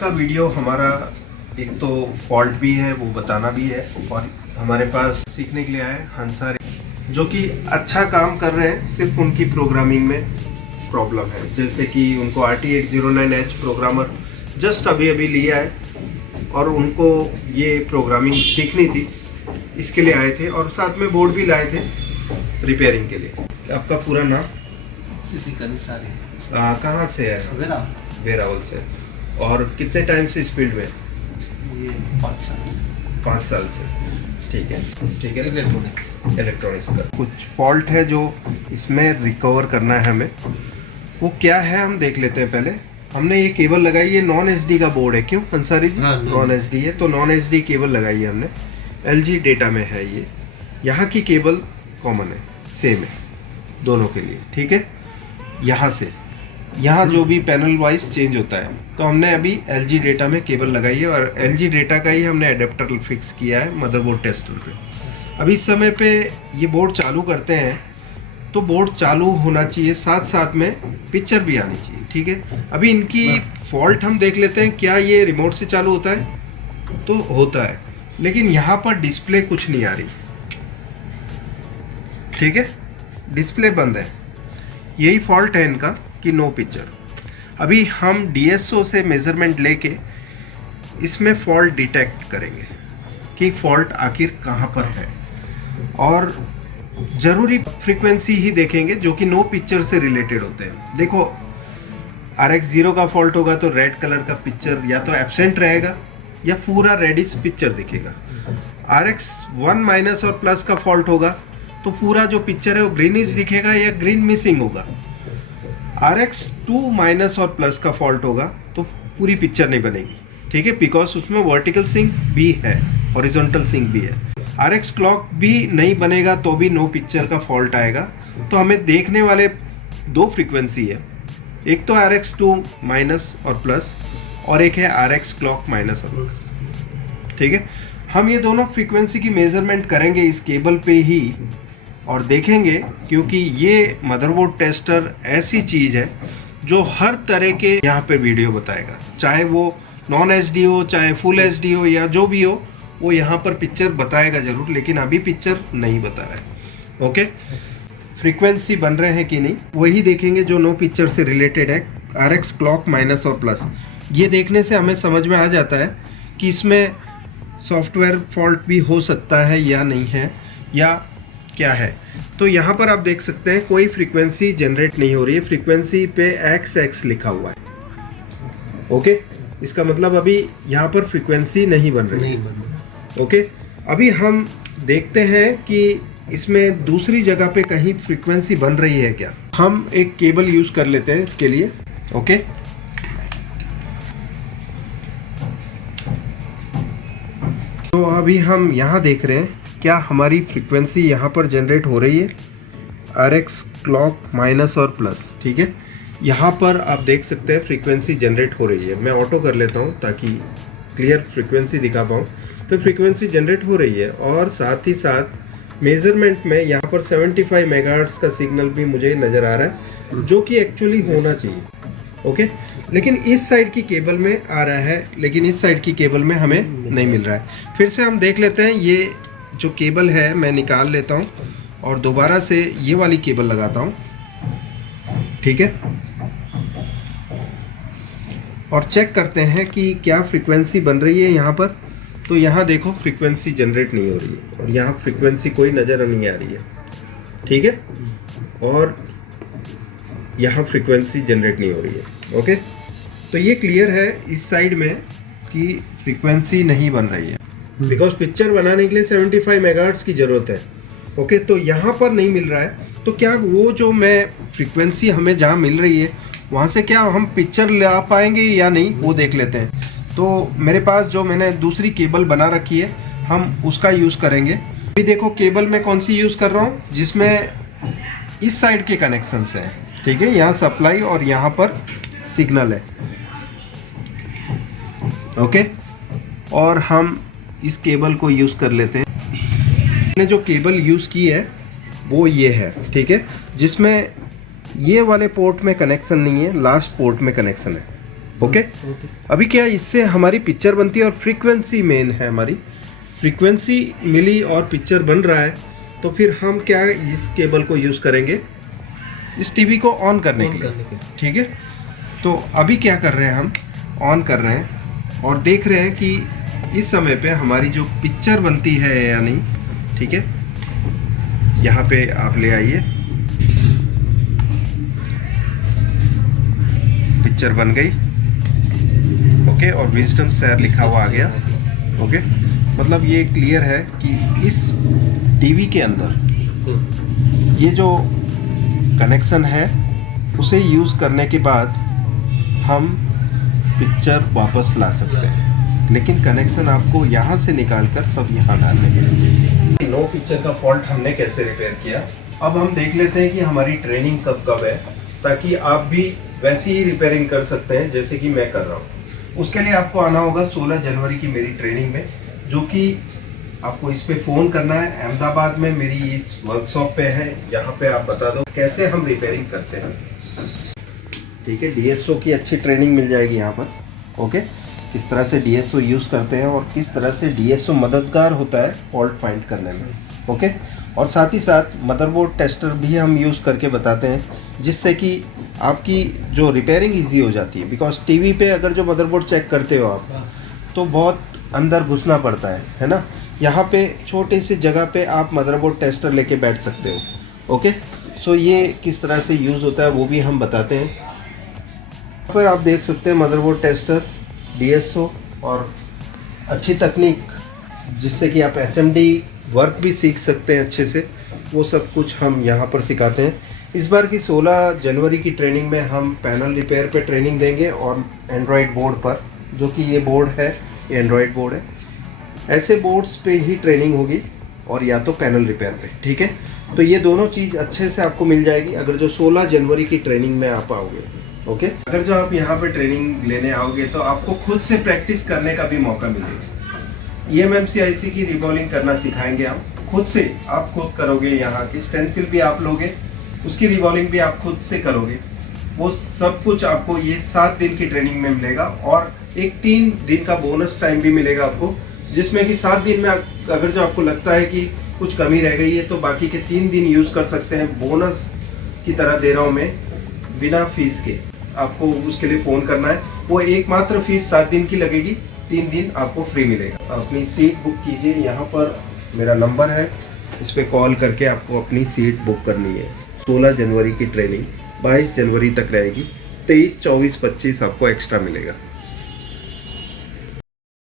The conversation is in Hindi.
का वीडियो हमारा एक तो फॉल्ट भी है वो बताना भी है और हमारे पास सीखने के लिए आए हंसारी जो कि अच्छा काम कर रहे हैं, सिर्फ उनकी प्रोग्रामिंग में प्रॉब्लम है। जैसे कि उनको RT809H प्रोग्रामर जस्ट अभी अभी लिया है और उनको ये प्रोग्रामिंग सीखनी थी, इसके लिए आए थे और साथ में बोर्ड भी लाए थे रिपेयरिंग के लिए। आपका पूरा नाम? सिद्दीक अंसारी। कहाँ से है? वेरावल से। और कितने टाइम से इस फील्ड में? ये 5 साल से। 5 साल से, ठीक है ठीक है। इलेक्ट्रॉनिक्स का कुछ फॉल्ट है जो इसमें रिकवर करना है हमें, वो क्या है हम देख लेते हैं। पहले हमने ये केबल लगाई है, नॉन एचडी का बोर्ड है। क्यों अंसारी जी? नॉन एचडी है तो नॉन एचडी केबल लगाई है हमने। LG डेटा में है ये। यहाँ की केबल कॉमन है, सेम है दोनों के लिए, ठीक है। यहाँ से यहाँ जो भी पैनल वाइज चेंज होता है, तो हमने अभी LG डेटा में केबल लगाई है और LG डेटा का ही हमने एडेप्टर फिक्स किया है मदरबोर्ड टेस्टर पे। अभी इस समय पे ये बोर्ड चालू करते हैं तो बोर्ड चालू होना चाहिए, साथ साथ में पिक्चर भी आनी चाहिए, ठीक है। अभी इनकी फॉल्ट हम देख लेते हैं। क्या ये रिमोट से चालू होता है? तो होता है, लेकिन यहाँ पर डिस्प्ले कुछ नहीं आ रही, ठीक है। डिस्प्ले बंद है, यही फॉल्ट है इनका कि नो पिक्चर। अभी हम DSO से मेज़रमेंट लेके इसमें फॉल्ट डिटेक्ट करेंगे कि फॉल्ट आखिर कहाँ पर है, और ज़रूरी फ्रीक्वेंसी ही देखेंगे जो कि नो पिक्चर से रिलेटेड होते हैं। देखो RX0 का फॉल्ट होगा तो रेड कलर का पिक्चर या तो एब्सेंट रहेगा या पूरा रेडिश पिक्चर दिखेगा। RX1 माइनस और प्लस का फॉल्ट होगा तो पूरा जो पिक्चर है वो ग्रीनिश दिखेगा या ग्रीन मिसिंग होगा। RX2 माइनस और प्लस का फॉल्ट होगा तो पूरी पिक्चर नहीं बनेगी, ठीक है, बिकॉज उसमें वर्टिकल सिंक भी है, हॉरिजॉन्टल सिंक भी है। RX क्लॉक भी नहीं बनेगा तो भी नो पिक्चर का फॉल्ट आएगा। तो हमें देखने वाले दो फ्रीक्वेंसी है, एक तो RX2 माइनस और प्लस और एक है RX क्लॉक माइनस और प्लस, ठीक है। हम ये दोनों फ्रीक्वेंसी की मेजरमेंट करेंगे इस केबल पे ही और देखेंगे, क्योंकि ये मदरबोर्ड टेस्टर ऐसी चीज़ है जो हर तरह के यहाँ पे वीडियो बताएगा, चाहे वो नॉन HD हो, चाहे फुल HD हो या जो भी हो, वो यहाँ पर पिक्चर बताएगा ज़रूर, लेकिन अभी पिक्चर नहीं बता रहा है। ओके, फ्रीक्वेंसी बन रहे हैं कि नहीं वही देखेंगे जो नो पिक्चर से रिलेटेड है। RX क्लॉक माइनस और प्लस, ये देखने से हमें समझ में आ जाता है कि इसमें सॉफ्टवेयर फॉल्ट भी हो सकता है या नहीं है या क्या है। तो यहाँ पर आप देख सकते हैं कोई फ्रीक्वेंसी जनरेट नहीं हो रही है, फ्रीक्वेंसी पे XX लिखा हुआ है। ओके, इसका मतलब अभी यहाँ पर फ्रीक्वेंसी नहीं बन रही है। ओके, अभी हम देखते हैं कि इसमें दूसरी जगह पे कहीं फ्रीक्वेंसी बन रही है क्या। हम एक केबल यूज़ कर लेते हैं इसके लिए। ओके, तो अभी हम यहाँ देख रहे हैं क्या हमारी फ्रीक्वेंसी यहाँ पर जनरेट हो रही है, RX क्लॉक माइनस और प्लस, ठीक है। यहाँ पर आप देख सकते हैं फ्रीक्वेंसी जनरेट हो रही है। मैं ऑटो कर लेता हूँ ताकि क्लियर फ्रीक्वेंसी दिखा पाऊँ। तो फ्रीक्वेंसी जनरेट हो रही है और साथ ही साथ मेज़रमेंट में यहाँ पर 75 मेगाहर्ट्ज़ का सिग्नल भी मुझे नज़र आ रहा है, जो कि एक्चुअली होना चाहिए। ओके, लेकिन इस साइड की केबल में आ रहा है, लेकिन इस साइड की केबल में हमें नहीं मिल रहा है। फिर से हम देख लेते हैं, ये जो केबल है मैं निकाल लेता हूँ और दोबारा से ये वाली केबल लगाता हूँ, ठीक है, और चेक करते हैं कि क्या फ्रीक्वेंसी बन रही है यहाँ पर। तो यहाँ देखो फ्रीक्वेंसी जनरेट नहीं हो रही है और यहाँ फ्रीक्वेंसी कोई नज़र नहीं आ रही है, ठीक है, और यहाँ फ्रीक्वेंसी जनरेट नहीं हो रही है। ओके, तो ये क्लियर है इस साइड में कि फ्रीक्वेंसी नहीं बन रही है, बिकॉज पिक्चर बनाने के लिए 75 मेगाहर्ट्ज़ की ज़रूरत है। ओके, तो यहाँ पर नहीं मिल रहा है। तो क्या वो जो मैं फ्रीक्वेंसी हमें जहाँ मिल रही है वहाँ से क्या हम पिक्चर ला पाएंगे या नहीं, वो देख लेते हैं। तो मेरे पास जो मैंने दूसरी केबल बना रखी है, हम उसका यूज़ करेंगे। अभी देखो केबल मैं कौन सी यूज़ कर रहा हूँ, जिसमें इस साइड के कनेक्शन है, ठीक है, यहाँ सप्लाई और यहाँ पर सिग्नल है। ओके, और हम इस केबल को यूज़ कर लेते हैं। मैंने जो केबल यूज़ की है वो ये है, ठीक है, जिसमें ये वाले पोर्ट में कनेक्शन नहीं है, लास्ट पोर्ट में कनेक्शन है। ओके। अभी क्या इससे हमारी पिक्चर बनती है और फ्रीक्वेंसी मेन है हमारी, फ्रीक्वेंसी मिली और पिक्चर बन रहा है, तो फिर हम क्या इस केबल को यूज़ करेंगे इस टीवी को ऑन करने के लिए, ठीक है। तो अभी क्या कर रहे हैं, हम ऑन कर रहे हैं और देख रहे हैं कि इस समय पे हमारी जो पिक्चर बनती है या नहीं, ठीक है। यहाँ पे आप ले आइए, पिक्चर बन गई, ओके, और विजडम शेयर लिखा हुआ आ गया, ओके। मतलब ये क्लियर है कि इस टीवी के अंदर ये जो कनेक्शन है उसे यूज़ करने के बाद हम पिक्चर वापस ला सकते हैं, लेकिन कनेक्शन आपको यहाँ से निकाल कर सब यहाँ डालने के नो पिक्चर का फॉल्ट हमने कैसे रिपेयर किया। अब हम देख लेते हैं कि हमारी ट्रेनिंग कब कब है, ताकि आप भी वैसी ही रिपेयरिंग कर सकते हैं जैसे कि मैं कर रहा हूँ। उसके लिए आपको आना होगा 16 जनवरी की मेरी ट्रेनिंग में, जो कि आपको इस पे फ़ोन करना है। अहमदाबाद में मेरी इस वर्कशॉप पे है, यहाँ पे आप बता दो कैसे हम रिपेयरिंग करते हैं, ठीक है। डीएसओ की अच्छी ट्रेनिंग मिल जाएगी यहाँ पर, ओके। किस तरह से डीएसओ यूज़ करते हैं और किस तरह से डीएसओ मददगार होता है फॉल्ट फाइंड करने में, ओके। और साथ ही साथ मदरबोर्ड टेस्टर भी हम यूज़ करके बताते हैं, जिससे कि आपकी जो रिपेयरिंग इजी हो जाती है। बिकॉज टीवी पे अगर जो मदरबोर्ड चेक करते हो आप, तो बहुत अंदर घुसना पड़ता है ना। यहाँ पे छोटे से जगह पे आप मदरबोर्ड टेस्टर लेके बैठ सकते हो, ओके। सो ये किस तरह से यूज़ होता है वो भी हम बताते हैं। यहाँ पर आप देख सकते हैं मदरबोर्ड टेस्टर, डीएसओ और अच्छी तकनीक जिससे कि आप एसएमडी वर्क भी सीख सकते हैं अच्छे से, वो सब कुछ हम यहाँ पर सिखाते हैं। इस बार की 16 जनवरी की ट्रेनिंग में हम पैनल रिपेयर पे ट्रेनिंग देंगे और एंड्रॉयड बोर्ड पर, जो कि ये बोर्ड है, ये एंड्रॉयड बोर्ड है। ऐसे बोर्ड्स पे ही ट्रेनिंग होगी और या तो पैनल रिपेयर पे, ठीक है। तो ये दोनों चीज़ अच्छे से आपको मिल जाएगी अगर जो 16 जनवरी की ट्रेनिंग में आप आओगे, ओके। अगर जो आप यहाँ पे ट्रेनिंग लेने आओगे तो आपको खुद से प्रैक्टिस करने का भी मौका मिलेगा। EMMC-IC की रिबॉलिंग करना सिखाएंगे हम खुद से, आप खुद करोगे। यहाँ की स्टेंसिल भी आप लोगे, उसकी रिबॉलिंग भी आप खुद से करोगे। वो सब कुछ आपको ये 7 दिन की ट्रेनिंग में मिलेगा और एक 3 दिन का बोनस टाइम भी मिलेगा आपको, जिसमें कि 7 दिन में अगर जो आपको लगता है कि कुछ कमी रह गई है तो बाकी के 3 दिन यूज़ कर सकते हैं। बोनस की तरह दे रहा हूँ मैं, बिना फीस के। आपको उसके लिए फ़ोन करना है, वो एकमात्र फीस 7 दिन की लगेगी, 3 दिन आपको फ्री मिलेगा। अपनी सीट बुक कीजिए, यहाँ पर मेरा नंबर है, इस पर कॉल करके आपको अपनी सीट बुक करनी है। 16 जनवरी की ट्रेनिंग 22 जनवरी तक रहेगी, 23, 24, 25 आपको एक्स्ट्रा मिलेगा।